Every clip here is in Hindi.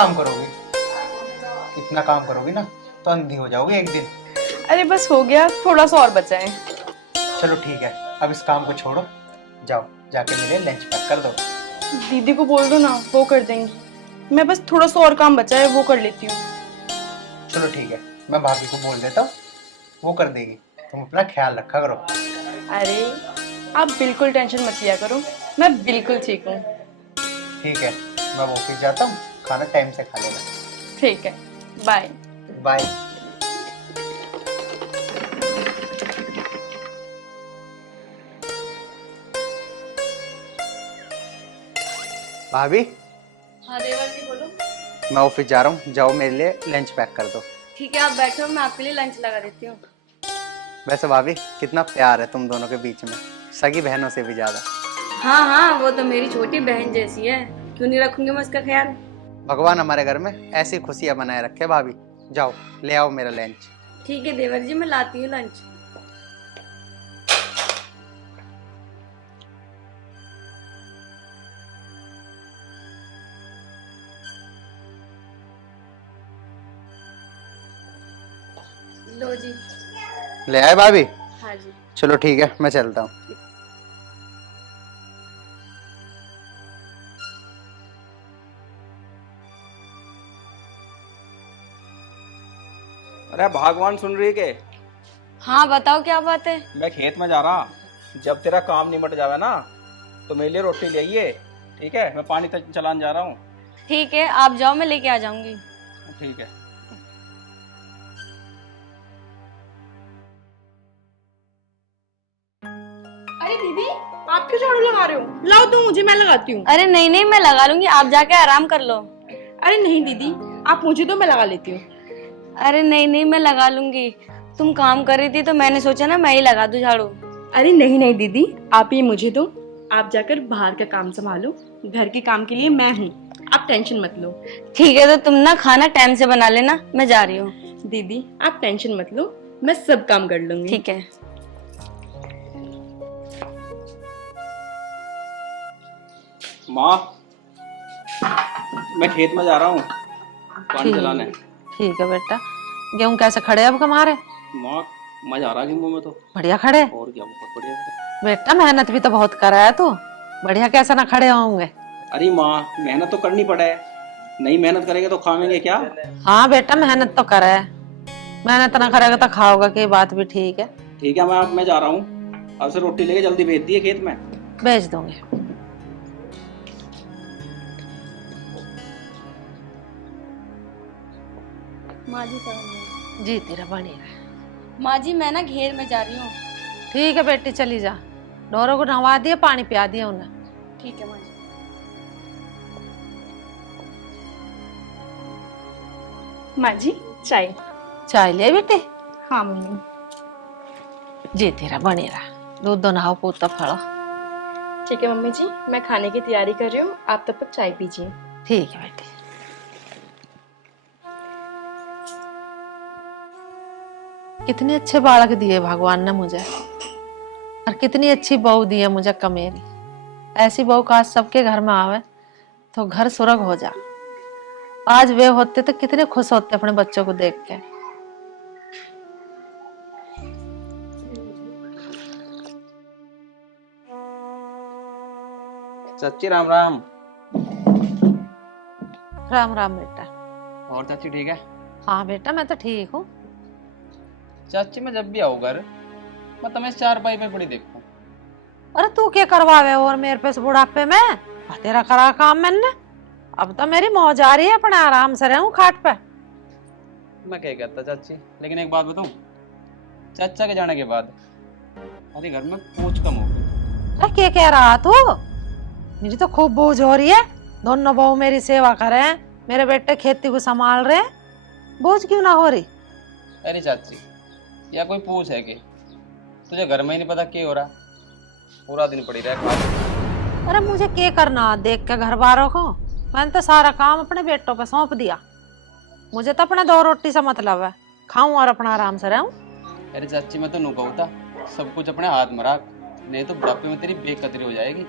काम करोगी? इतना काम करोगी ना तो अंधी हो जाओगी एक दिन। अरे बस हो गया, थोड़ा सा और बचा है। चलो ठीक है, अब इस काम को छोड़ो, जाओ जाके मेरे लंच पैक कर दो। दीदी को बोल दो ना, वो कर देंगी। मैं बस थोड़ा सा और काम बचा है, वो कर लेती हूँ। चलो ठीक है, मैं भाभी को बोल देता हूँ, वो कर देगी। तुम अपना ख्याल रखा करो। अरे आप बिल्कुल टेंशन मत लिया करो, मैं बिल्कुल ठीक हूँ। ठीक है, मैं ऑफिस जाता हूँ, खाना टाइम से खा लेना। ठीक है, बाय। बाय। भाभी, हाँ देवर जी बोलो। मैं ऑफिस जा रहा हूँ, जाओ मेरे लिए लंच पैक कर दो। ठीक है आप बैठो, मैं आपके लिए लंच लगा देती हूँ। वैसे भाभी, कितना प्यार है तुम दोनों के बीच में, सगी बहनों से भी ज्यादा। हाँ हाँ वो तो मेरी छोटी बहन जैसी है, क्यों नहीं रखूंगी मैं उसका ख्याल। भगवान हमारे घर में ऐसी खुशियां बनाए रखे। भाभी जाओ ले आओ मेरा लंच। ठीक है देवर जी, मैं लाती हूँ लंच। लो जी। ले आए भाभी? हाँ जी। चलो ठीक है, मैं चलता हूँ। अरे भगवान सुन रही है के? हाँ बताओ क्या बात है। मैं खेत में जा रहा, जब तेरा काम निमट जावे ना तो मेरे लिए रोटी ले आइए। ठीक है, मैं पानी तक चलाने जा रहा हूँ। ठीक है आप जाओ, मैं लेके आ जाऊंगी। ठीक है। अरे दीदी, आप क्यों झाड़ू लगा रहे हो? लाओ तो मुझे, मैं लगाती हूँ। अरे नहीं नहीं, मैं लगा लूंगी, आप जाके आराम कर लो। अरे नहीं दीदी, आप मुझे दो, मैं लगा लेती हूँ। अरे नहीं नहीं, मैं लगा लूंगी। तुम काम कर रही थी तो मैंने सोचा ना मैं ही लगा दूं झाड़ू। अरे नहीं नहीं दीदी, आप ये मुझे दो, आप जाकर बाहर का काम संभालो, घर के काम के लिए मैं हूँ, आप टेंशन मत लो। ठीक है, तो तुम ना खाना टाइम से बना लेना, मैं जा रही हूँ। दीदी आप टेंशन मत लो, मैं सब काम कर लूंगी। ठीक है। माँ, मैं खेत में जा रहा हूँ पानी चलाने। ठीक है बेटा। गेहूं कैसे खड़े अब हमारे? माँ मजा आ रहा है गेहूं में तो। बढ़िया खड़े। और क्या, बहुत बढ़िया है। बेटा मेहनत भी तो बहुत करा है तू, बढ़िया कैसे ना खड़े होंगे। अरे माँ, मेहनत तो करनी पड़े, नहीं मेहनत करेंगे तो खाएंगे क्या? हाँ बेटा मेहनत तो करे, मेहनत ना करेगा तो खाओगा, की बात भी ठीक है। ठीक है, मैं जा रहा हूँ, अब से रोटी लेके जल्दी भेज दिए खेत में। भेज दूंगी। माँ जी करो। जी तेरा बनी रहे। माँ जी मैं ना घेर में जा रही हूँ। ठीक है बेटी चली जा, ढोरों को नहवा दिया, पानी पिया दिया उन्हें। ठीक है माँ जी। माँ जी चाय। चाय ले बेटी। हाँ मम्मी। जी तेरा बनी रहा, दूध दो नहाओ पूत फड़ो। ठीक है मम्मी जी, मैं खाने की तैयारी कर रही हूँ, आप तब तक चाय पीजिए। ठीक है बेटी। कितने अच्छे बालक दिए भगवान ने मुझे, और कितनी अच्छी बहू दी है मुझे कमेरी। ऐसी बहू काश सबके घर में आवे तो घर स्वर्ग हो जा। आज वे होते तो कितने खुश होते अपने बच्चों को देख के। चाची राम राम। राम राम बेटा। और चाची ठीक है? हाँ बेटा मैं तो ठीक हूँ। चाची मैं जब भी आऊँ घर, मैं तुम्हें चारपाई पे पड़ी देखूं। अरे तू क्या करवावे और मेरे पे से बुढ़ापे में? तेरा करा काम मैंने, अब तो मेरी मौज आ रही है, अपने आराम से रहूं खाट पे। मैं क्या कहता चाची, लेकिन एक बात बताऊं, चाचा के जाने के बाद हमारे घर में पूछ कम हो गई। अरे क्या कह रहा तू? मेरी तो खूब बोझ हो रही है, दोनों बहू मेरी सेवा करे, मेरे बेटे खेती को संभाल रहे, बोझ क्यों ना हो रही? अरे चाची, या कोई पूछ है कि तुझे घर में ही नहीं पता क्या हो रहा, पूरा दिन पड़ी रह खा। अरे मुझे क्या करना देख के घर वालों को, मैंने तो सारा काम अपने बेटों पे सौंप दिया। मुझे तो अपने दो रोटी से मतलब है, खाऊं और अपना आराम से रहूं। अरे चाची मैं तो नू कहूँ था, सब कुछ अपने हाथ में रख, नहीं तो बुढ़ापे में तेरी बेकदरी हो जाएगी।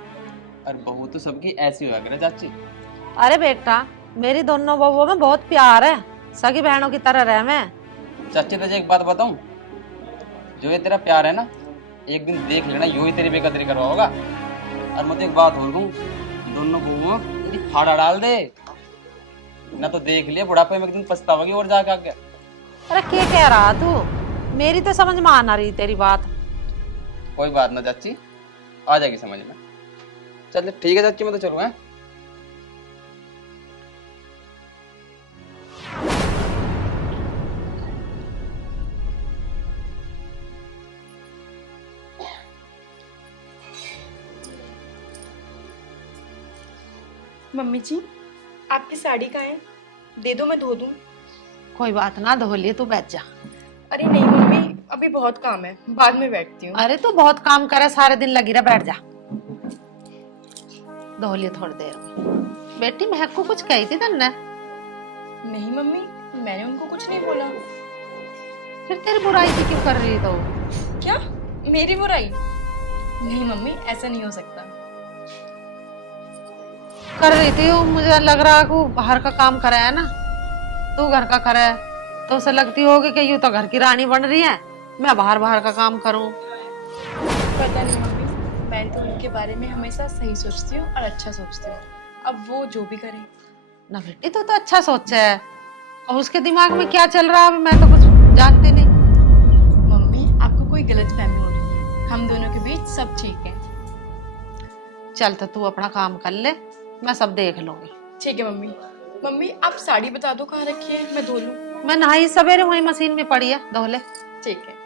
और बहू तो सबकी ऐसी हुआ करे चाची। अरे बेटा मेरी दोनों बहुओं में बहुत प्यार है, सगी बहनों की तरह रह मैं। चाची तुझे एक बात बताऊं, जो ये तेरा प्यार है ना, एक दिन देख लेना यूं ही तेरी बेकदरी करवा होगा। और मैं तो एक बात और कहूं, दोनों बहुओं तेरी फाड़ा डाल दे ना, तो देख लिया बुढ़ापे में एक दिन पछताओगी और जाके आके। अरे क्या कह रहा तू, मेरी तो समझ में आ ना रही तेरी बात। कोई बात ना चाची, आ जाएगी समझ में। चल ठीक है चाची, मैं तो चलूँ हैं। मम्मी जी, आपकी साड़ी कहाँ है? दे दो, मैं धो दूँ। कोई बात ना, धो लिए, तू बैठ जा। अरे नहीं मम्मी, अभी बहुत काम है, बाद में बैठती हूँ। अरे तू बहुत काम करे, सारे दिन लगी रह, बैठ जा। धो लिए थोड़ी देर में। बेटी महक को कुछ कही थी तन्ने? नहीं मम्मी, मैंने उनको कुछ नहीं बोला। फिर तेरी बुराई की क्यों कर रही तो? क्या? मेरी बुराई? नहीं मम्मी, ऐसा नहीं हो सकता। कर रही थी वो, मुझे लग रहा कि वो बाहर का काम करे है ना, तू घर का करे, तो उसे लगती होगी कि यूं तो घर की रानी बन रही है, मैं बाहर बाहर का काम करूं। पता नहीं मम्मी, मैं तो उनके बारे में हमेशा सही सोचती हूँ और अच्छा सोचती हूँ। अब वो जो भी करे। ना बेटी, तू तो अच्छा सोचा है, और उसके दिमाग में क्या चल रहा है मैं तो कुछ जानती नहीं। मम्मी, आपको कोई गलतफहमी हो रही है, हम दोनों के बीच सब ठीक है। चल तो तू अपना काम कर ले, मैं सब देख लूंगी। ठीक है मम्मी। मम्मी, आप साड़ी बता दो कहाँ रखी है, मैं धो लूँ। मैं नहाई सवेरे, वही मशीन में पड़ी है, धो ले। ठीक है।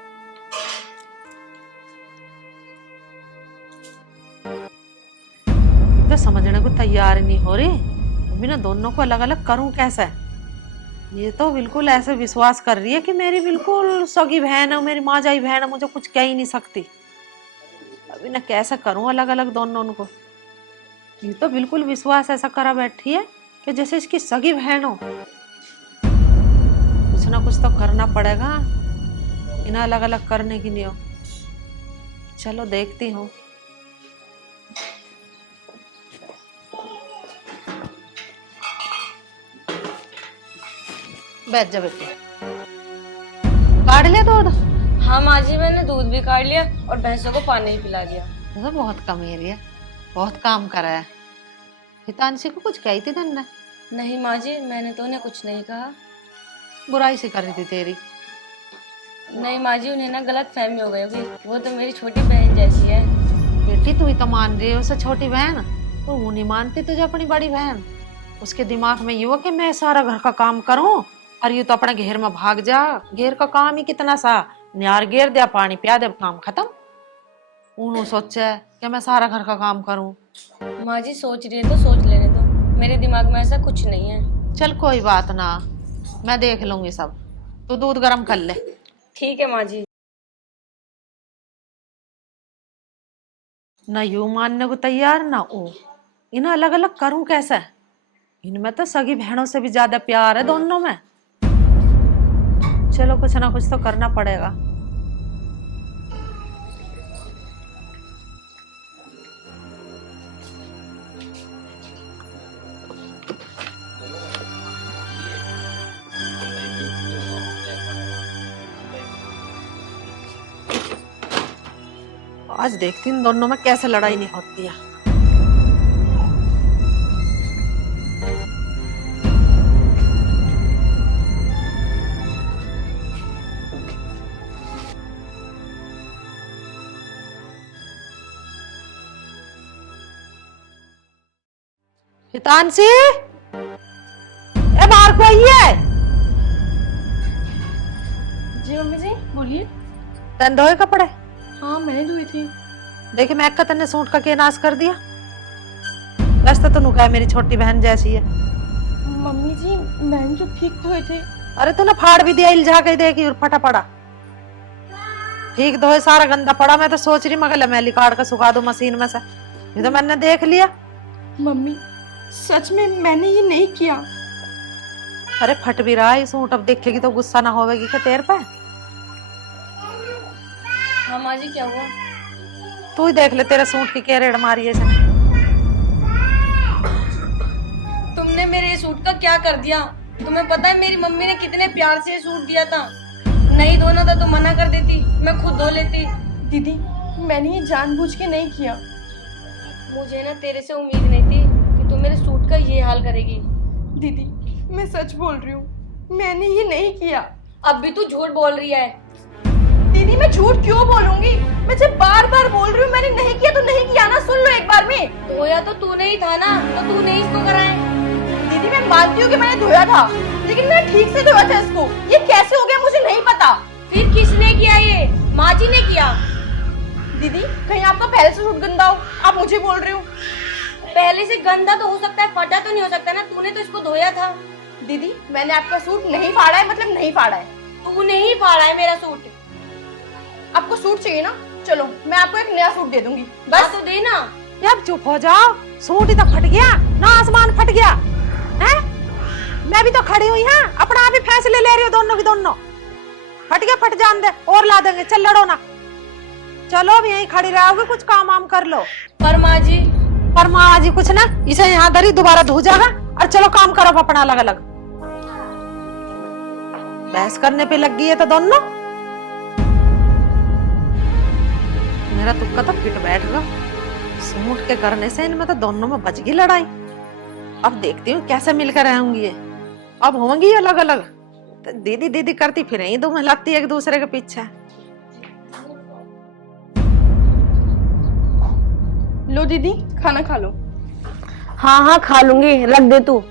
तो समझने को तैयार नहीं हो रही, अभी ना दोनों को अलग अलग करूं कैसे। ये तो बिल्कुल ऐसे विश्वास कर रही है कि मेरी बिल्कुल सगी बहन है, मेरी माँ जाई बहन है, मुझे कुछ कह ही नहीं सकती। अभी ना कैसे करूं अलग अलग दोनों को। ये तो बिल्कुल विश्वास ऐसा करा बैठी है कि जैसे इसकी सगी बहन हो। कुछ ना कुछ तो करना पड़ेगा इन्हें अलग अलग करने के लिए। चलो देखती हूँ। बैठ जा बेटी। काट लिया दूध? हाँ माँ जी, मैंने दूध भी काट लिया और भैंसों को पानी भी पिला दिया। तो बहुत कमीरी है, बहुत काम करा है। हितांशी को कुछ कही थी तन्ने? नहीं माँ जी, मैंने तो उन्हें कुछ नहीं कहा। बुराई सी कर रही थी तेरी? नहीं माँ जी, उन्हें ना गलत फहमी हो गई होगी, वो तो मेरी छोटी बहन जैसी है। बेटी तू ही तो मान रही है उसे छोटी बहन, तो वो नहीं मानती तुझे अपनी बड़ी बहन। उसके दिमाग में ये हो कि मैं सारा घर का काम करूं और ये तो अपने घेर में भाग जा। घेर का काम ही कितना सा, न्यार घेर दिया, पानी पिया दे, काम खत्म। उन्होंने सोचा है कि मैं सारा घर का काम करूं। माँ जी सोच रही है तो सोच लेने दो, मेरे दिमाग में ऐसा कुछ नहीं है। चल कोई बात ना, मैं देख लूंगी सब। तू दूध गर्म कर ले। ठीक है माँ जी। ना यू मानने को तैयार ना वो। इन्हें अलग अलग करूं कैसे? इनमें तो सगी बहनों से भी ज्यादा प्यार है दोनों में। चलो कुछ ना कुछ तो करना पड़ेगा। आज देखती हूँ दोनों में कैसे लड़ाई नहीं होती है। हितांशी, ए बाहर को आइए। जी मम्मी जी, बोलिए। तन धोए कपड़े? हाँ, मैंने धोए थे। देखिए मैं तन्ने सूट का के नाश कर दिया। वैसे तो नुका है मेरी छोटी बहन जैसी है। मम्मी जी, मैंने तो ठीक धोए थे। अरे तूने फाड़ भी दिया, इल्झा के देखी और फटा पड़ा। ठीक धोए, सारा गंदा पड़ा। मैं तो सोच रही मगर मैली काट के सुखा दूं मशीन में से। ये तो मैंने देख लिया। मम्मी सच में मैंने ये नहीं किया। अरे फट भी रहा है सूट, अब देखेगी तो गुस्सा ना होवेगी क्या तेरे पे? हाँ माँ जी, क्या हुआ? तू ही देख ले तेरे सूट की क्या रेड़ मारी है इसने। तुमने मेरे ये सूट सूट का क्या कर दिया? तुम्हें पता है मेरी मम्मी ने कितने प्यार से ये सूट दिया था। नहीं धोना था तो मना कर देती, मैं खुद धो लेती। दीदी मैंने ये जानबूझ के नहीं किया। मुझे ना तेरे से उम्मीद नहीं थी कि तू मेरे सूट का ये हाल करेगी। दीदी मैं सच बोल रही हूँ, मैंने ये नहीं किया। अब भी तू झूठ बोल रही है। दीदी मैं झूठ क्यों बोलूंगी? मैं जब बार बार बोल रही हूँ मैंने नहीं किया तो नहीं किया ना, सुन लो एक बार में। धोया तो तूने ही था ना, तो तूने ही इसको कराया। दीदी मैं मानती हूँ कि मैंने धोया था, लेकिन मैंने ठीक से धोया था इसको। ये कैसे हो गया मुझे नहीं पता। फिर किसने किया? ये माँ जी ने किया। दीदी कहीं आपका पहले से सूट गंदा हो, आप मुझे बोल रहे हो। पहले से गंदा तो हो सकता है, फटा तो नहीं हो सकता ना। तूने तो इसको धोया था। दीदी मैंने आपका सूट नहीं फाड़ा है, मतलब नहीं फाड़ा है। तूने ही फाड़ा है मेरा सूट। आपको सूट चाहिए ना, चलो मैं आपको एक नया सूट दे दूंगी। बस तो दे ना। अब चुप हो जाओ, सूट ही तो फट गया ना, आसमान फट गया है। मैं भी तो खड़ी हुई हाँ, अपना भी फैसले ले रही हो दोनों की दोनों। फट गया फट जान दे, और ला देंगे, चल लड़ो ना। चलो अब यहीं खड़ी रहोगे, कुछ काम वाम कर लो। पर माँ जी, पर माँ जी कुछ ना, इसे यहाँ दरी दोबारा धो जाएगा। और चलो काम करो अपना अलग अलग। बहस करने पे लग गई है तो दोनों। मेरा तुक्का तो फिट बैठ गया, सूट के करने से इनमें तो दोनों में बच गई लड़ाई। अब देखती हूँ कैसे मिलकर रहूंगी ये। अब होंगी अलग अलग तो दीदी दीदी करती फिर ही दो लगती एक दूसरे के पीछे। लो दीदी खाना खा लो। हाँ हाँ खा लूंगी, रख दे तू।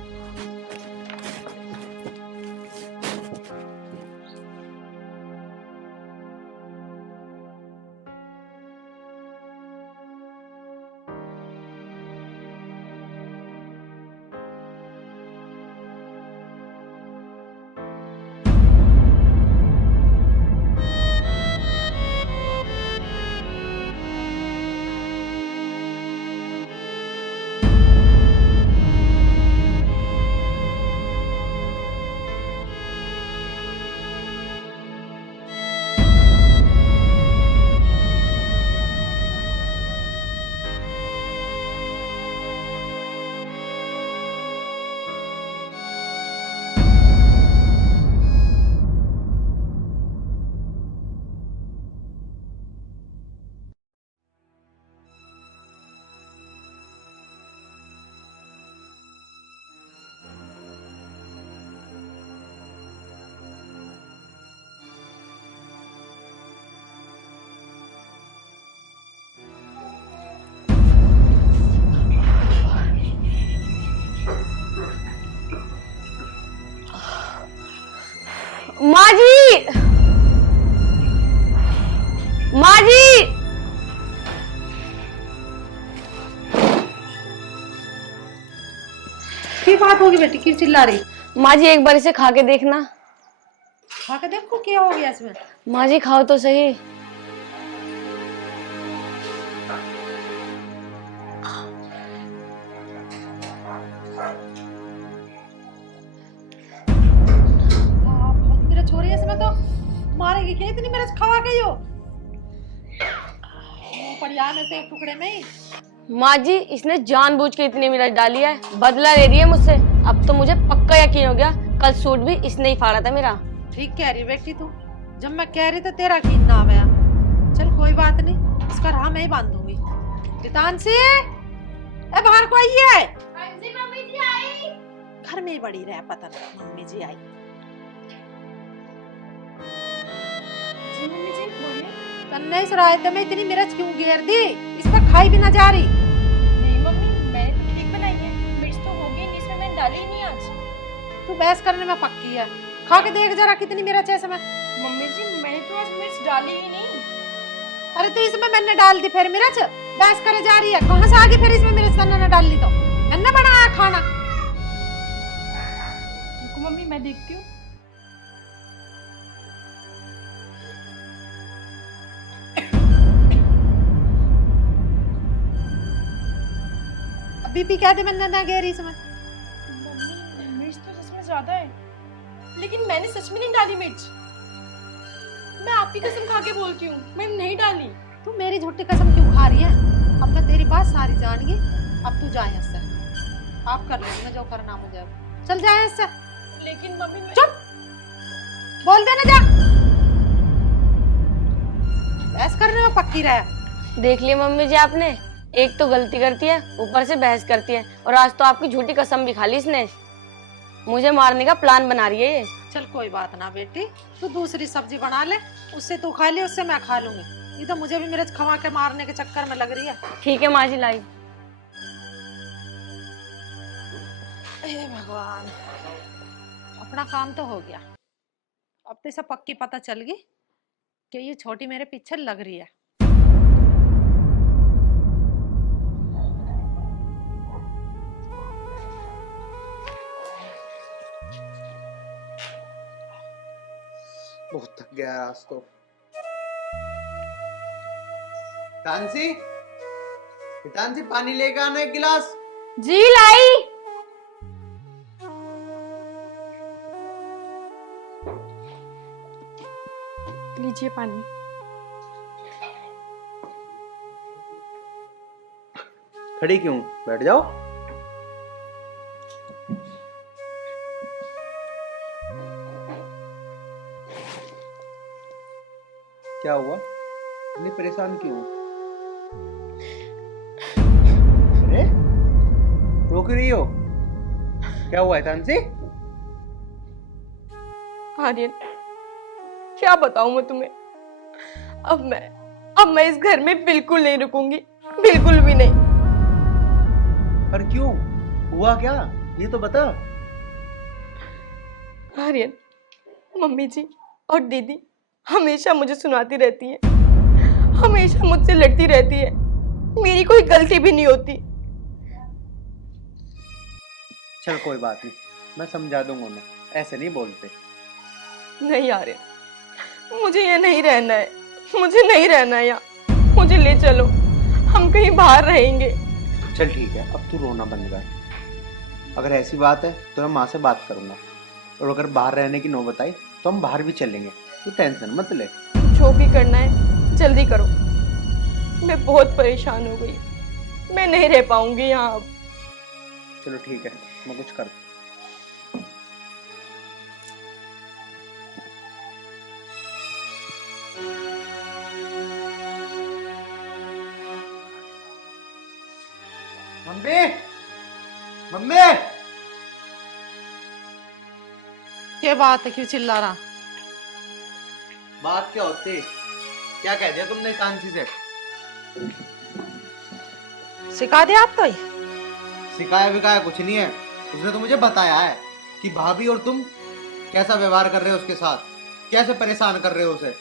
माँ जी, माँ जी, की बात होगी बेटी, क्यों चिल्ला रही? माँ जी एक बार इसे खा के देखना। खा के देखो क्या हो गया इसमें। माँ जी खाओ तो सही। मेरा छोरी इसमें तो मारेगी क्या, इतनी मेरे खवा के हो पड़िया में तो एक टुकड़े में ही। माँ जी इसने जानबूझ के इतनी मिर्च डाली है, बदला ले रही है मुझसे। अब तो मुझे पक्का यकीन हो गया, कल सूट भी इसने ही फाड़ा था मेरा। ठीक कह रही बेटी तू, जब मैं कह रही तो तेरा यकीन ना आया। चल कोई बात नहीं, इसका राह मैं ही बांध दूंगी। जितांशी ए बाहर को आई है। हाँ जी मम्मी जी आई। घर में ही बड़ी रहे, पता नहीं मम्मी जी आई। जी मम्मी जी बोलिए। तन्ने इस रायते में इतनी मिर्च क्यों घेर दी, इस पर खाई भी ना जा रही। नहीं मम्मी मैंने तो ठीक बनाई है, मिर्च तो होगी नहीं, इसमें मैंने डाली ही नहीं आज। तू बहस करने में पक्की है, खा के देख जरा कितनी मिर्च है इसमें। मम्मी जी मैंने तो आज मिर्च डाली ही नहीं। अरे तो इसमें मैंने डाल दी फिर मिर्च, बहस करे जा रही है। कहाँ से आगे फिर इसमें मिर्च तन्ने ने डाल ली तो मैंने बनाया खाना। रुको मम्मी मैं देखती हूँ। बीपी क्या दे मैंने ना घेरी इसमें। मम्मी मिर्च तो सच में ज्यादा है, लेकिन मैंने सच में नहीं डाली मिर्च। मैं आपकी कसम खा के बोलती हूँ, मैंने नहीं डाली। तू मेरी झूठी कसम क्यों खा रही है? अब मैं तेरी बात सारी जान गई, अब तू जा यहाँ से। आप कर लेना जो करना मुझे। चल जाए इससे। लेकिन मम्मी मैं... चुप, बोल देना जा। बहस करने में पक्की रहे। देख लिया मम्मी जी आपने, एक तो गलती करती है ऊपर से बहस करती है, और आज तो आपकी झूठी कसम भी खा ली इसने। मुझे मारने का प्लान बना रही है ये। चल कोई बात ना बेटी, तू दूसरी सब्जी बना ले, उससे तू खा ले, उससे मैं खा लूंगी। ये तो मुझे भी मिर्च खवा के मारने के चक्कर में लग रही है। ठीक है माँ जी, लाई। हे भगवान, अपना काम तो हो गया। अब तो इसे पक्की पता चल गई कि ये छोटी मेरे पीछे लग रही है। बहुत थक गया आज तो। तानसी, तानसी पानी लेके आना एक गिलास। जी लाई। लीजिए पानी। खड़ी क्यों, बैठ जाओ। क्या हुआ, इतनी परेशान क्यों? अरे रोक रही हो, क्या हुआ है तानसी? आर्यन, क्या बताऊं मैं तुम्हें। अब मैं इस घर में बिल्कुल नहीं रुकूंगी, बिल्कुल भी नहीं। पर क्यों, हुआ क्या, ये तो बता। आर्यन, मम्मी जी और दीदी हमेशा मुझे सुनाती रहती है, हमेशा मुझसे लड़ती रहती है, मेरी कोई गलती भी नहीं होती। चल कोई बात नहीं, मैं समझा दूंगा उन्हें, ऐसे नहीं बोलते। नहीं आर्यन, मुझे यहाँ नहीं रहना है, मुझे नहीं रहना है यहाँ, मुझे ले चलो, हम कहीं बाहर रहेंगे। चल ठीक है, अब तू रोना बंद कर। अगर ऐसी बात है तो मैं माँ से बात करूंगा, और अगर बाहर रहने की नौबत आई तो हम बाहर भी चलेंगे, तू टेंशन मत ले। जो भी करना है जल्दी करो, मैं बहुत परेशान हो गई, मैं नहीं रह पाऊंगी यहाँ अब। चलो ठीक है, मैं कुछ कर। मम्मी, मम्मी, क्या बात है, क्यों चिल्ला रहा? बात क्या होती, क्या कह दिया तुमने तानसी से? सिखा दिया आप तो ही? सिखाया विखाया कुछ नहीं है, उसने तो मुझे बताया है कि भाभी और तुम कैसा व्यवहार कर रहे हो उसके साथ, कैसे परेशान कर रहे हो उसे।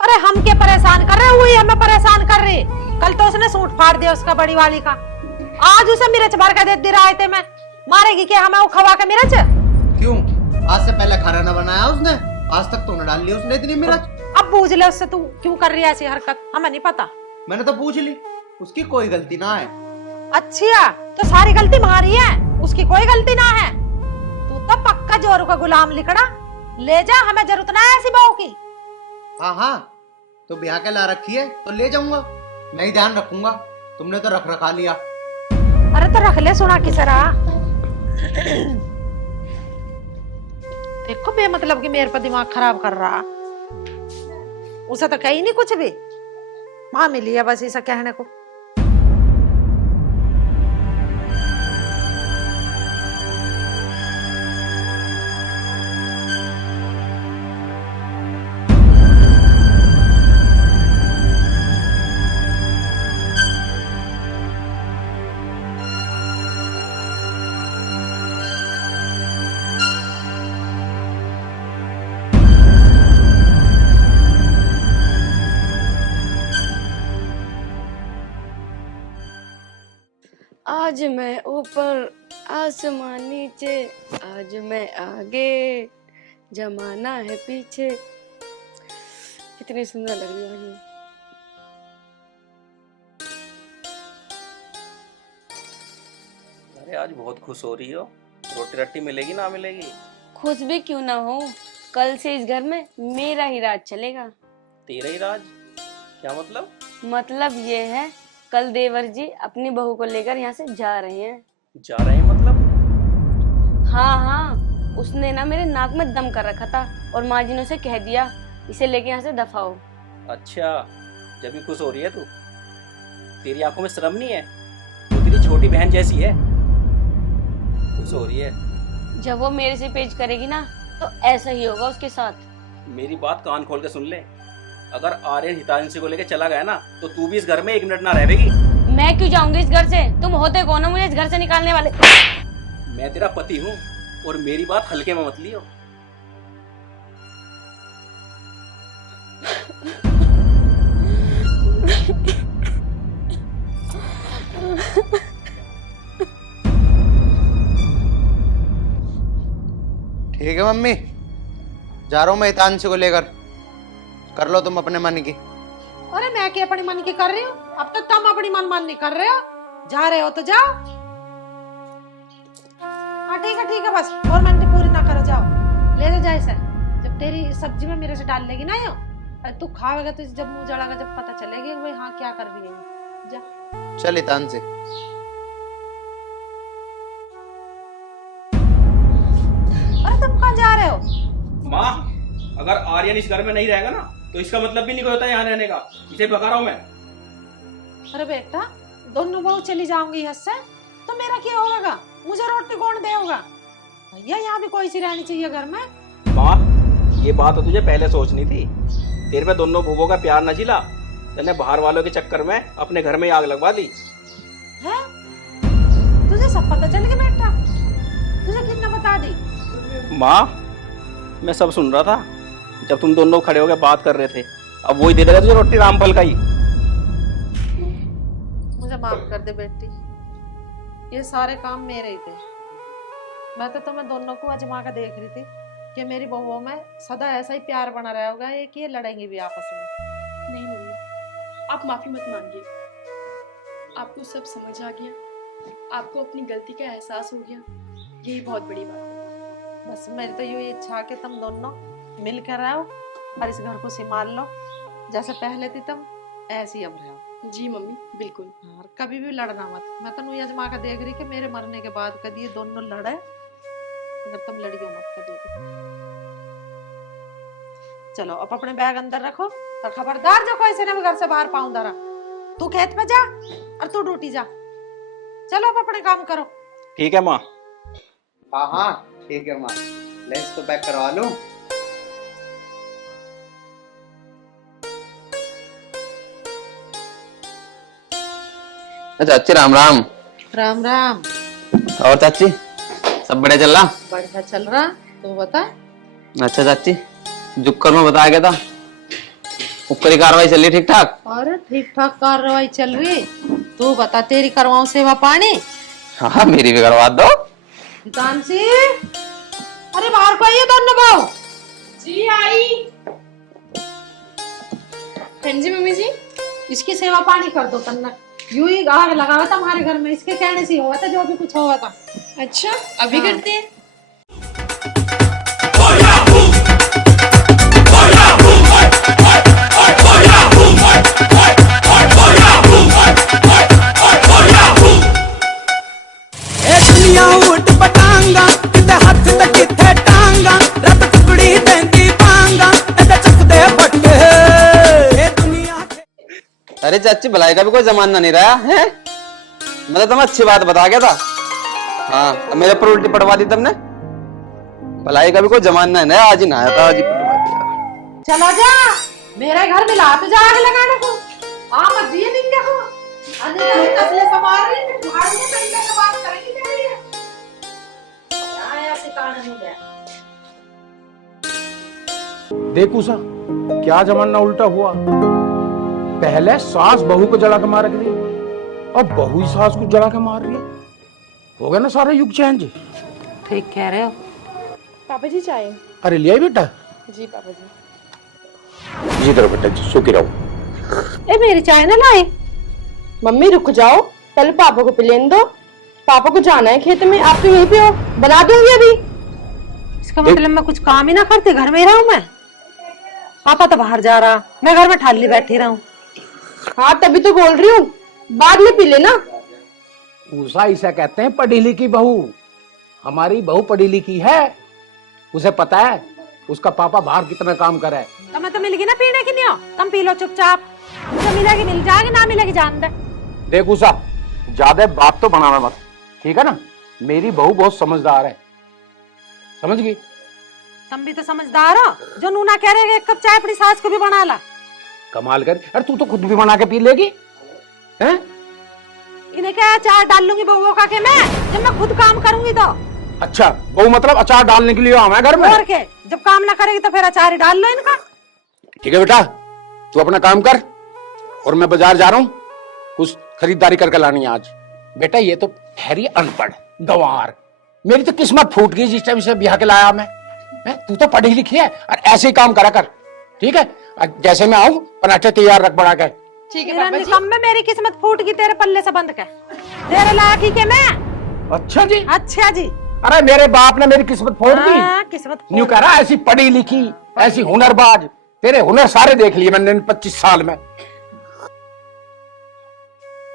अरे हम क्या परेशान कर रहे, वही हमें परेशान कर रही। कल तो उसने सूट फाड़ दिया उसका बड़ी वाली का, आज उसे मिर्च भर के दे रहा थे। मैं मारेगी क्या हमें वो खवा के मिर्च? क्यों, आज से पहले खाना न बनाया उसने, आज तक तो न डाल ली उसने इतनी मिर्च। अब पूछ ले उससे, तू क्यों कर रही है ऐसी हरकत, हमें नहीं पता। मैंने तो पूछ ली, उसकी कोई गलती ना है। अच्छा, तो सारी गलती हमारी है, उसकी कोई गलती ना है। तू तो पक्का जोरू का गुलाम लिखड़ा, ले जा, हमें जरूरत ना है ऐसी बहू की। हाँ हाँ, तो ब्याह के ला रखी है तो ले जाऊंगा, मैं ही ध्यान रखूंगा, तुमने तो रख रखा लिया। अरे तो रख ले, सुना किस रहा। देखो बेमतलब की मेरे पर दिमाग खराब कर रहा, उसे तो कही नहीं कुछ भी, माँ मिली है बस ऐसा कहने को। आज मैं ऊपर आसमान नीचे, आज मैं आगे जमाना है पीछे। कितनी सुंदर लग रही है। अरे आज बहुत खुश हो रही हो, रोटी रट्टी मिलेगी ना मिलेगी? खुश भी क्यों ना हो, कल से इस घर में मेरा ही राज चलेगा। तेरा ही राज? क्या मतलब? मतलब ये है, कल देवर जी अपनी बहू को लेकर यहाँ से जा रहे हैं। जा रहे हैं मतलब? हाँ हाँ, उसने ना मेरे नाक में दम कर रखा था और माँ जी ने उसे कह दिया इसे लेके यहाँ से दफा हो। अच्छा, जब भी खुश हो रही है तू? तेरी आंखों में शर्म नहीं है? वो तेरी छोटी बहन जैसी है, खुश हो रही है। जब वो मेरे से पेच करेगी ना तो ऐसा ही होगा उसके साथ। मेरी बात कान खोल के सुन ले, अगर आर्यन हितांशी को लेके चला गया ना तो तू भी इस घर में 1 मिनट ना रहेगी। मैं क्यों जाऊंगी इस घर से? तुम होते कौन हो मुझे इस घर से निकालने वाले? मैं तेरा पति हूँ और मेरी बात हल्के में मत लियो। ठीक है मम्मी, जा रहा हूँ मैं हितांशी को लेकर, कर लो तुम अपने मन की। अरे मैं क्या अपनी मन की कर रही हूँ? अब तक तुम अपनी मन मानी कर रहे हो। जा रहे हो तो जाओ। हाँ ठीक है, बस और मन पूरी ना करो, जाओ ले दे जाए सर। जब तेरी सब्जी में मेरे से डाल लेगी ना यो, तू खाएगा तो जब मुंह जड़ागा, जब पता चलेगी भाई हाँ क्या कर रही है। जा चल हितांशी। अरे तुम कहाँ जा रहे हो? माँ, अगर आर्यन इस घर में नहीं रहेगा ना तो इसका मतलब भी नहीं होता यहाँ रहने का। इसे भगा रहा हूँ मैं। अरे बेटा, दोनों बहू चली जाऊंगी यहाँ से तो मेरा क्या होगा? मुझे रोटी कौन देगा? भैया यहाँ भी कोई सी रहनी चाहिए घर में। माँ, ये बात तो तुझे पहले सोचनी थी। तेरे में दोनों भूखों का प्यार न झिला, तूने बाहर वालों के चक्कर में अपने घर में ही आग लगवा दी। है? तुझे सब पता चल गया बेटा? तुझे किसने बता दी? माँ, मैं सब सुन रहा था जब तुम दोनों खड़े होकर बात कर रहे थे। अब वही दे देगा तुझे रोटी रामफल का ही। मुझे माफ कर दे बेटी, ये सारे काम मेरे ही थे। मैं तो तुम्हें दोनों को आजमा कर देख रही थी कि मेरी बहुओं में सदा ऐसा ही प्यार बना रहा होगा, एक ये लड़ेंगी भी आपस में। नहीं मम्मी, आप माफी मत मांगिए। आपको सब समझ आ गया, आपको अपनी गलती का एहसास हो गया, यही बहुत बड़ी बात है। बस मेरी तो यही इच्छा है कि तुम दोनों मिल कर रहो और इस घर को संभाल लो। जैसे पहले थी तुम, ऐसे ही अब रहो। जी मम्मी, बिल्कुल। और कभी भी लड़ना मत। मैं तो नूई आजमा कर देख रही कि मेरे मरने के बाद कभी ये दोनों लड़े, अगर तुम लड़ियो मत कभी भी। चलो अब अपने बैग अंदर रखो और खबरदार जो कोई से ने भी घर से बाहर पाऊं दरा। तू खेत पे जा और तू ड्यूटी जा। चलो अब अपने काम करो। ठीक है माँ। हाँ ठीक है माँ, लंच तो पैक करवा लूं। चाची राम राम। राम राम। और चाची सब बढ़िया चल रहा? बढ़िया चल रहा, तू बता। अच्छा चाची, जुक्कर में बताया गया था, ऊपर की कार्रवाई चल रही ठीक ठाक? और ठीक ठाक कार्रवाई चल रही। तू बता, तेरी करवाऊं सेवा पानी? हाँ मेरी भी करवा दो। हितांशी, अरे बाहर को आइए दोनों बहू। जी आई। हाँ जी मम्मी जी। इसकी सेवा पानी कर दो तन्ना। यूं ही आग लगावा था हमारे घर में, इसके कहने से हुआ था जो भी कुछ हुआ था। अच्छा, अभी हाँ। करते हैं। दुनिया उठ पटांगा किते हथ ते किथे टांगा रत टुकड़ी देंदी पांगा ते चकदे फटके ए दुनिया। अरे चाची, भलाई का भी कोई जमाना नहीं रहा है। मतलब तुम अच्छी बात बता गया था। हाँ, अब मेरे पर उल्टी पड़वा दी तुमने। भलाई का भी कोई जमाना नहीं, आज ही ना आया था, आज ही पड़वा दिया। चला जा मेरे घर में, ला तो जा आग लगाने को। आ मत दिए दिन देखो अन्य कसले समार रही है, झाड़ में पहले के बात करेंगे तेरी। यहाँ ऐसे कान नहीं गया। देख उषा, क्या जमाना उल्टा हुआ। पहले सास बहू को जला के मार रही है, अब बहू ही सास को जला के मार रही है। हो गया ना सारा युग चेंज। ठीक कह रहे हो। पापा जी चाय। अरे लिया बेटा? जी पापा जी। जी करो बेटा जी, सुखी रहो। ए मेरी चाय ना लाई। मम्मी रुक जाओ, पहले पापा को पिलेने दो। पापा को जाना है खेत में, आप तो यहीं पे हो, बना दूंगी अभी। इसका मतलब मैं कुछ काम ही ना करते, घर में ही रहूं मैं? पापा तो बाहर जा रहा, मैं घर में ठाली बैठी रहूं। हाँ तभी तो बोल रही हूँ, बाद में पी लेना। उषा इसे कहते हैं पढ़ी लिखी बहू। हमारी बहू पढ़ी लिखी है, उसे पता है उसका पापा बाहर कितना काम करे है। तुम्हें तो मिलेगी ना पीने की नहीं हो, तुम पी लो चुपचाप। मुझे मिलेगी मिल जाएगी, ना मिलेगी जान दे। देख उषा, ज्यादा बात तो बनाना मत, ठीक है ना। मेरी बहू बहुत समझदार है, समझ गई। तुम भी तो समझदार हो, जो नूना कह रहे एक कप चाय अपनी सास को भी बना ला। कमाल कर, अरे तू तो खुद भी बना के पी लेगी हैं? इन्हें क्या अचार डाल लूंगी बहू का के मैं, जब मैं खुद काम करूंगी तो। अच्छा, बहू मतलब अचार डालने के लिए हमें घर में? और के, जब काम ना करेगी तो फिर अचार ही डाल लो इनका। ठीक है बेटा, तू अपना काम कर और मैं बाजार जा रहा हूँ, कुछ खरीदारी करके लानी है आज। बेटा ये तो ठहरी अनपढ़ गंवार, मेरी तो किस्मत फूट गई जिस टाइम से ब्याह के लाया मैं। तू तो पढ़ी लिखी है और ऐसे ही काम करा कर, ठीक है। जैसे मैं आऊँ पराठे तैयार रख बना के। ठीक है पापा जी। कम में मेरी किस्मत फूट गई तेरे पल्ले से बंद के, तेरे लायक ही के मैं। अच्छा जी, अच्छा जी। अरे मेरे बाप ने मेरी किस्मत फोड़ दी। किस्मत न्यू कह रहा ऐसी पढ़ी लिखी, ऐसी हुनरबाज, तेरे हुनर सारे देख लिए मैंने इन 25 साल में।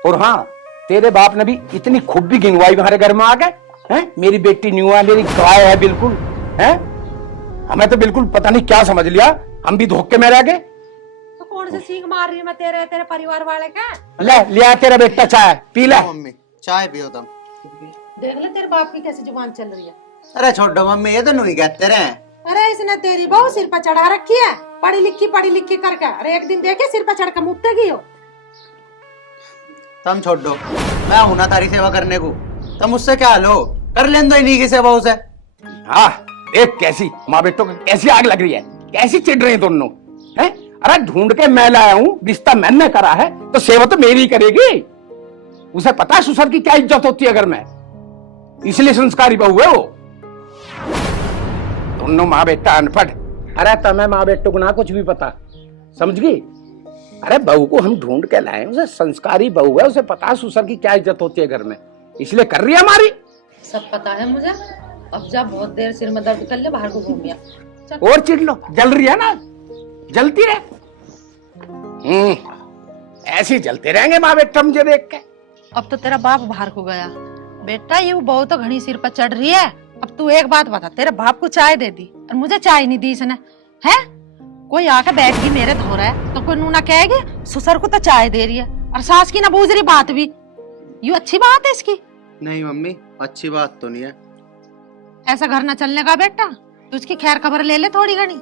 और हाँ, तेरे बाप ने भी इतनी खूबी गिनवाई हमारे घर में आ गए हैं। मेरी बेटी न्यू है, मेरी गाय है बिल्कुल है। हमें तो बिल्कुल पता नहीं क्या समझ लिया, हम भी धोखे में रह गए। तो कौन से सीख मार रही है मैं तेरे परिवार वाले का। ले लिया तेरा बेटा चाय, पी ले। मम्मी चाय पियो तुम। देख ले तेरे बाप की कैसी जुबान चल रही है। अरे छोड़ो मम्मी, ये तो नहीं कहते रहे। अरे इसने तेरी बहू सिर पर चढ़ा रखी है, पढ़ी लिखी करके। अरे एक दिन देखे सिर पर चढ़ कर मुक्तेगी हो। तुम छोड़ दो, मैं हूं ना तारी सेवा करने को, तुम मुझसे क्या लो, कर लेन दो इन्हीं की सेवा उसे। हाँ देख कैसी माँ बेटों की कैसी आग लग रही है, कैसी चिढ़ रही है दोनों हैं। अरे ढूंढ के मैं लाया हूँ, रिश्ता मैंने करा है तो सेवा तो मेरी ही करेगी। उसे पता है ससुर की क्या इज्जत होती है घर में, इसलिए संस्कारी बहू है वो। दोनों माँ बेटा अनपढ़। अरे तुम्हें माँ बेटों को ना कुछ भी पता, समझ गई। अरे बहू को हम ढूंढ के लाए, उसे संस्कारी बहू है, उसे पता है ससुर की क्या इज्जत होती है घर में, इसलिए कर रही है हमारी। सब पता है मुझे, अब जा बहुत देर सिर में दर्द कर ले, बाहर को घूम गया। और चिढ़ लो, जल रही है ना, जलती रहे। ऐसे ही जलते रहेंगे माँ बेटा मुझे देख के। अब तो तेरा बाप बाहर को गया बेटा, ये बहू तो घनी सिर पर चढ़ रही है। अब तू एक बात बता, तेरे बाप को चाय दे दी और मुझे चाय नहीं दी इसने, है? कोई आके बैठ गई मेरे धो रहा है तो कोई नूना कहेगी ससुर को तो चाय दे रही है, और सास की ना बूझ रही बात भी। ये अच्छी बात है इसकी? नहीं मम्मी, अच्छी बात तो नहीं है। ऐसा घर ना चलने का बेटा, तू उसकी खैर खबर ले ले थोड़ी घनी।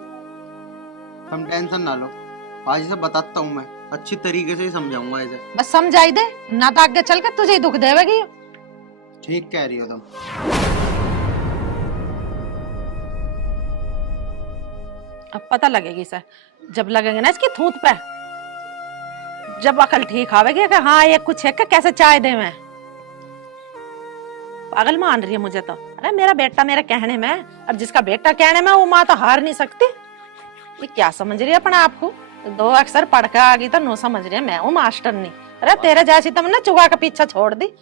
तुम टेंशन ना लो, आज इसे बताता हूँ, मैं अच्छी तरीके से ही समझाऊंगा इसे। बस समझाई दे, ना तो आगे चल के तुझे ही दुख देवेगी। ठीक कह रही हो तुम। अब पता लगेगी इसे, जब लगेंगे ना इसकी थूत पे, जब अकल ठीक आवेगी कि हाँ ये कुछ है कि कैसे चाय दे मैं। पागल मान रही है मुझे तो। अरे मेरा बेटा मेरे कहने में, और जिसका बेटा कहने में वो माँ तो हार नहीं सकती। ये क्या समझ रही है अपने आप को, दो अक्षर पढ़ के आ गई तो नो समझ रही है मैं हूँ मास्टर नहीं। अरे तेरे जैसी तुमने चुगा के पीछा छोड़ दी।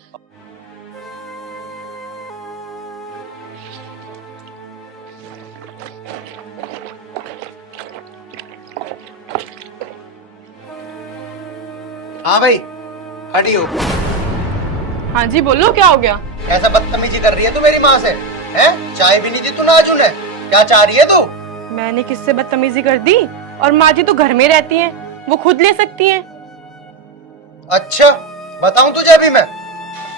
हाँ भाई खड़ी हो। हाँ जी बोलो, क्या हो गया? ऐसा बदतमीजी कर रही है तू मेरी माँ से, हैं? चाय भी नहीं दी तू नाजू ने, क्या चाह रही है तू? मैंने किससे बदतमीजी कर दी? और माँ जी तो घर में रहती हैं, वो खुद ले सकती हैं। अच्छा बताऊं तुझे अभी मैं?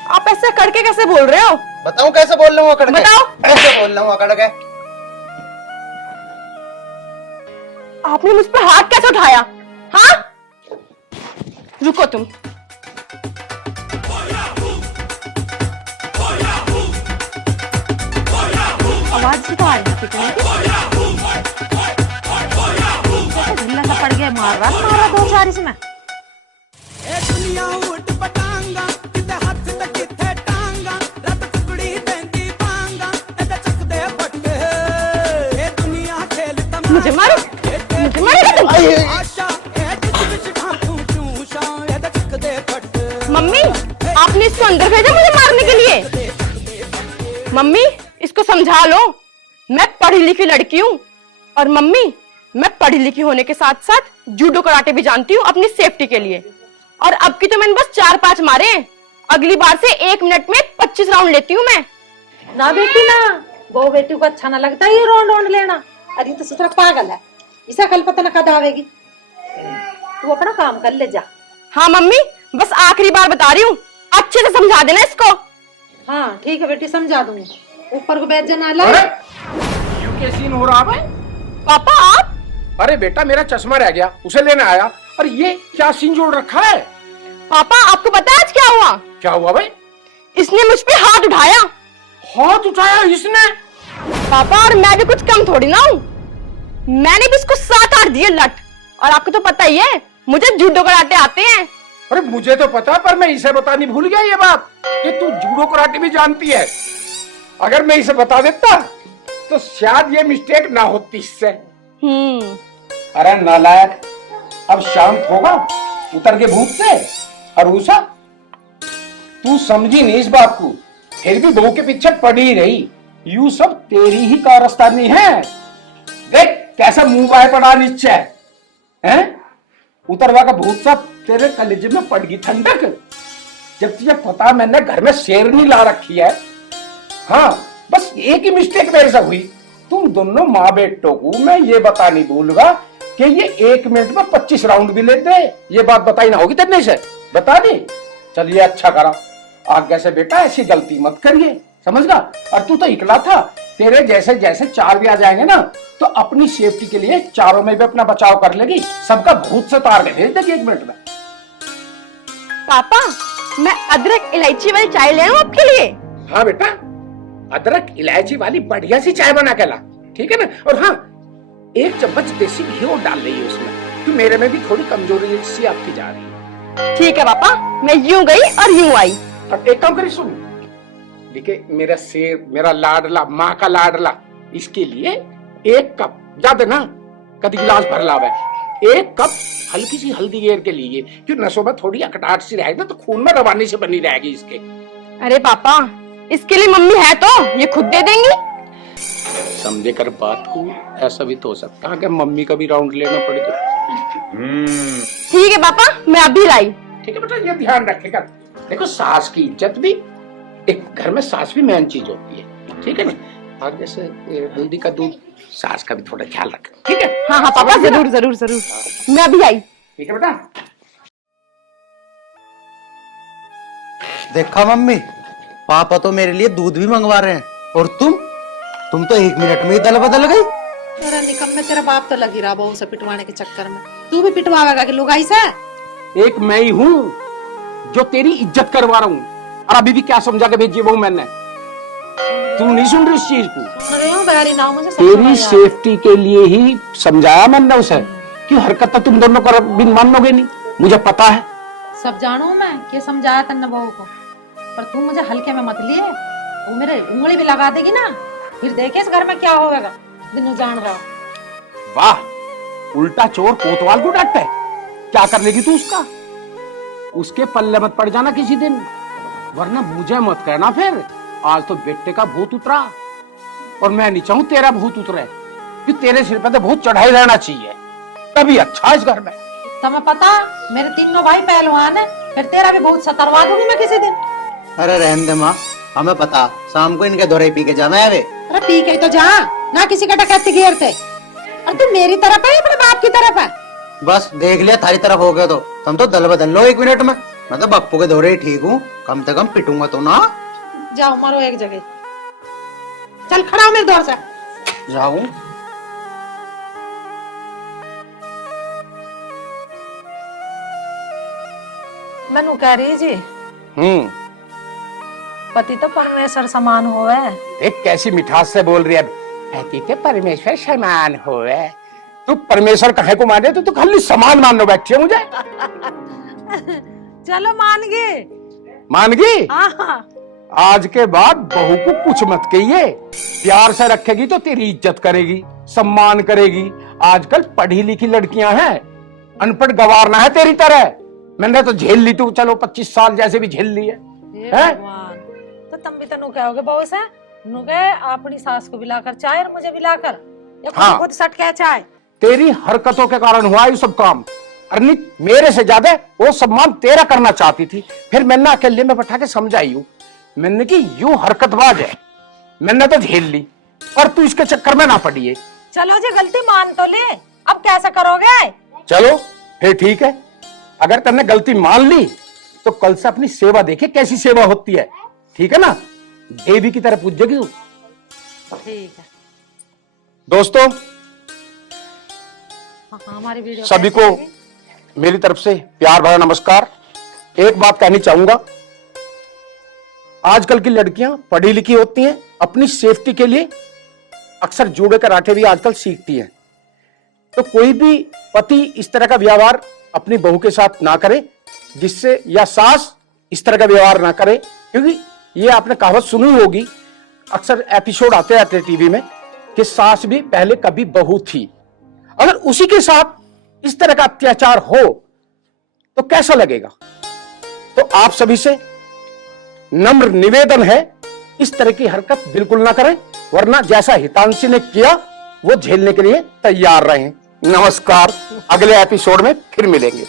आप ऐसा करके कैसे बोल रहे हो? बताऊं कैसे बोल रहा हूँ अकड़ के? बताओ। कैसे बोल रहा हूँ अकड़ के? आपने मुझ पर हाथ कैसे उठाया? हाँ रुको तुम। आवाज से तो आ रही है ढिल्ला सा पड़ गया, मार रहा दो चार इसमें। ए दुनिया उठ पटांगा, किते हथ ते किथे टांगा, रत टुकड़ी देंदी पांगा, एदा चक दे फटके। ए दुनिया खेल तमाशा, मुझे मारो, मुझे मारो। आशा ए दिस विच ठाकू चूशा, एदा चक दे फटके। मम्मी आपने इसको अंदर भेजा मुझे मारने के लिए? मम्मी इसको समझा लो, मैं पढ़ी लिखी लड़की हूँ, और मम्मी मैं पढ़ी लिखी होने के साथ साथ जूडो कराटे भी जानती हूँ अपनी सेफ्टी के लिए। और अब की तो मैंने बस 4-5 मारे हैं, अगली बार से 1 मिनट में 25 राउंड लेती हूँ मैं। ना बेटी ना, बहू बेटी को अच्छा ना लगता ये रोंड रोंड लेना। अरे ये तो ससुरा पागल है, इसे कल पता ना कद आवेगी। तू अपना काम कर ले जा। हाँ मम्मी, बस आखिरी बार बता रही हूँ, अच्छे से समझा देना इसको। हाँ ठीक है बेटी, समझा दूंगी। ऊपर को बैठ जाना ला। अरे यू क्या सीन हो रहा है? पापा आप? अरे बेटा मेरा चश्मा रह गया, उसे लेने आया। और ये क्या सीन जोड़ रखा है? पापा आपको पता है आज क्या हुआ? क्या हुआ भाई? इसने मुझ पे हाथ उठाया। हाथ उठाया इसने? पापा और मैं भी कुछ कम थोड़ी ना हूँ, मैंने भी इसको 7-8 दिए लट। और आपको तो पता ही है मुझे जूडो कराटे आते हैं। अरे मुझे तो पता, पर मैं इसे बतानी भूल गया ये बात कि तू जूडो कराटे भी जानती है। अगर मैं इसे बता देता तो शायद ये मिस्टेक ना होती इससे। अरे नालायक, अब शांत होगा उतर के भूत से। और उषा, तू समझी नहीं इस बात को, फिर भी बहू के पीछे पड़ी रही। यू सब तेरी ही कारस्तानी है। देख कैसा मुंह बाय पड़ा निश्चय है। उतरवा का भूत सब तेरे कलेजे में पड़ गई ठंडक, जब तुझे पता मैंने घर में शेरनी ला रखी है। हाँ बस एक ही मिस्टेक मेरे से हुई, तुम दोनों माँ बेटों को मैं ये बता नहीं भूलूंगा कि ये 1 मिनट में 25 राउंड भी लेते हैं। ये बात बताई ना होगी तेरे से, बता दी। चलिए अच्छा करा, आगे से बेटा ऐसी गलती मत करिए, समझ गा। और तू तो इकला था, तेरे जैसे जैसे 4 भी आ जाएंगे ना तो अपनी सेफ्टी के लिए चारों में भी अपना बचाव कर लेगी। सबका भूत से तार के भेज देगी 1 मिनट में। पापा मैं अदरक इलायची वाली चाय ले आऊं आपके लिए? हाँ बेटा, अदरक इलायची वाली बढ़िया सी चाय बना के ला, ठीक है ना। और हाँ 1 चम्मच देसी घी और डाल रही है उसमें, तो मेरे में भी थोड़ी कमजोरी सी आपकी जा रही है। ठीक है पापा, मैं यूं गई और यूं आई। और एक काम करिए, सुन, देखिए मेरा शेर, मेरा लाडला, माँ का लाडला, इसके लिए 1 कप, ज्यादा ना कभी गिलास भर लावे, 1 कप हल्की सी हल्दी गेर के लिए, क्यों नसों में थोड़ी अकड़ाहट सी रहेगी ना तो खून में रवानी से बनी रहेगी इसके। अरे पापा इसके लिए मम्मी है तो ये खुद दे देंगी। समझे कर बात को, ऐसा भी तो हो सकता है कि मम्मी का भी राउंड लेना पड़ेगा। ठीक है पापा, मैं अभी लाई। ठीक है बेटा, ये ध्यान रखेगा। देखो सास की इज्जत भी, एक घर में सास भी मेन चीज होती है, ठीक है ना। और जैसे हल्दी का दूध, सास का भी थोड़ा ख्याल रख, ठीक है। हाँ हाँ पापा, जरूर जरूर जरूर, मैं अभी आई। ठीक है बेटा। देखा मम्मी, पापा तो मेरे लिए दूध भी मंगवा रहे हैं, और तुम तो 1 मिनट में ही दल बदल गई। तेरा निकम में तेरा बाप तो लगी रहा बहू से पिटवाने के चक्कर में। तू भी पिटवाएगा कि लुगाई से? एक मैं ही हूँ जो तेरी इज्जत करवा रहा हूँ, और अभी भी क्या समझा के भेजी वो मैंने, तू नहीं सुन रही इस चीज को। सुन रही हूँ बहरी ना, मुझे तेरी सेफ्टी के लिए ही समझाया मैंने उसे कि हरकत तुम दोनों कर बिन मानोगे नहीं, मुझे पता है। सब जानू मैं कि समझाया तन्ने बहू को, पर तू मुझे हल्के में मत लिए। वो मेरे उंगली भी लगा देगी ना, फिर देखे इस घर में क्या होगा। दिनों जान रहा हूँ। वाह, उल्टा चोर कोतवाल को डांटता है, क्या कर लेगी तू उसका? उसके पल्ले मत पड़ जाना किसी दिन, वरना मुझे मत कहना फिर आज तो बेटे का भूत उतरा। और मैं नहीं चाहूं तेरा भूत उतरे, कि तेरे सिर पे तो भूत चढ़ाई रहना चाहिए, तभी अच्छा इस घर में। तुम्हें पता मेरे तीनों भाई पहलवान है, फिर तेरा भी बहुत सतरवा दूंगी मैं किसी दिन। अरे रहने दे माँ, हमें पता शाम को इनके दौरे पी के जाना है। वे अरे पी के तो जा ना, किसी का डकैती घेरते। और तू मेरी तरफ है अपने बाप की तरफ है? बस देख लिया थारी तरफ हो गया तो तुम तो दल बदल लो 1 मिनट में। मैं तो बप्पू के दौरे ही ठीक हूँ, कम से कम पिटूंगा तो ना। जाओ मारो एक जगह, चल खड़ा हो मेरे दौर से। जाऊं? मैनू कह रही जी, पति तो परमेश्वर समान होवे। एक कैसी मिठास से बोल रही है, पति तो परमेश्वर समान होवे। तू परमेश्वर कहे को माने तो खाली समान मानने बैठी है मुझे। चलो मान गए। मान गई? हाँ। आज के बाद बहू को कुछ मत कहिए, प्यार से रखेगी तो तेरी इज्जत करेगी, सम्मान करेगी। आजकल पढ़ी लिखी लड़कियां हैं, अनपढ़ गवारना है तेरी तरह। मैंने तो झेल ली, तू चलो 25 साल जैसे भी झेल ली है। तो तुम भी तो नु कहोगे बहू से, नु कहे अपनी सास को बिलाकर चाय और मुझे बिलाकर, या हाँ। खुद सट के चाय। तेरी हरकतों के कारण हुआ ये सब काम। अरे मेरे से ज्यादा वो सम्मान तेरा करना चाहती थी, फिर मैंने अकेले में बैठा के समझाई हूँ। मैंने कि यू हरकतबाज है, मैंने तो झेल ली, और तू इसके चक्कर में ना पड़ी है। चलो जी गलती मान तो ले, अब कैसा करोगे? चलो फिर ठीक है, अगर तुमने गलती मान ली तो कल से अपनी सेवा देखे कैसी सेवा होती है, ठीक है ना? देवी की तरह पूजेगी तू। ठीक है। दोस्तों हाँ, हमारी वीडियो सभी कैसी को लगी? मेरी तरफ से प्यार भरा नमस्कार। एक बात कहनी चाहूंगा, आजकल की लड़कियां पढ़ी लिखी होती हैं, अपनी सेफ्टी के लिए अक्सर जूड़े कराटे भी आजकल सीखती हैं। तो कोई भी पति इस तरह का व्यवहार अपनी बहू के साथ ना करे, जिससे या सास इस तरह का व्यवहार ना करे, क्योंकि ये आपने कहावत सुनी होगी, अक्सर एपिसोड आते रहते टीवी में कि सास भी पहले कभी बहू थी। अगर उसी के साथ इस तरह का अत्याचार हो तो कैसा लगेगा? तो आप सभी से नम्र निवेदन है, इस तरह की हरकत बिल्कुल ना करें, वरना जैसा हितांशी ने किया वो झेलने के लिए तैयार रहें। नमस्कार, अगले एपिसोड में फिर मिलेंगे।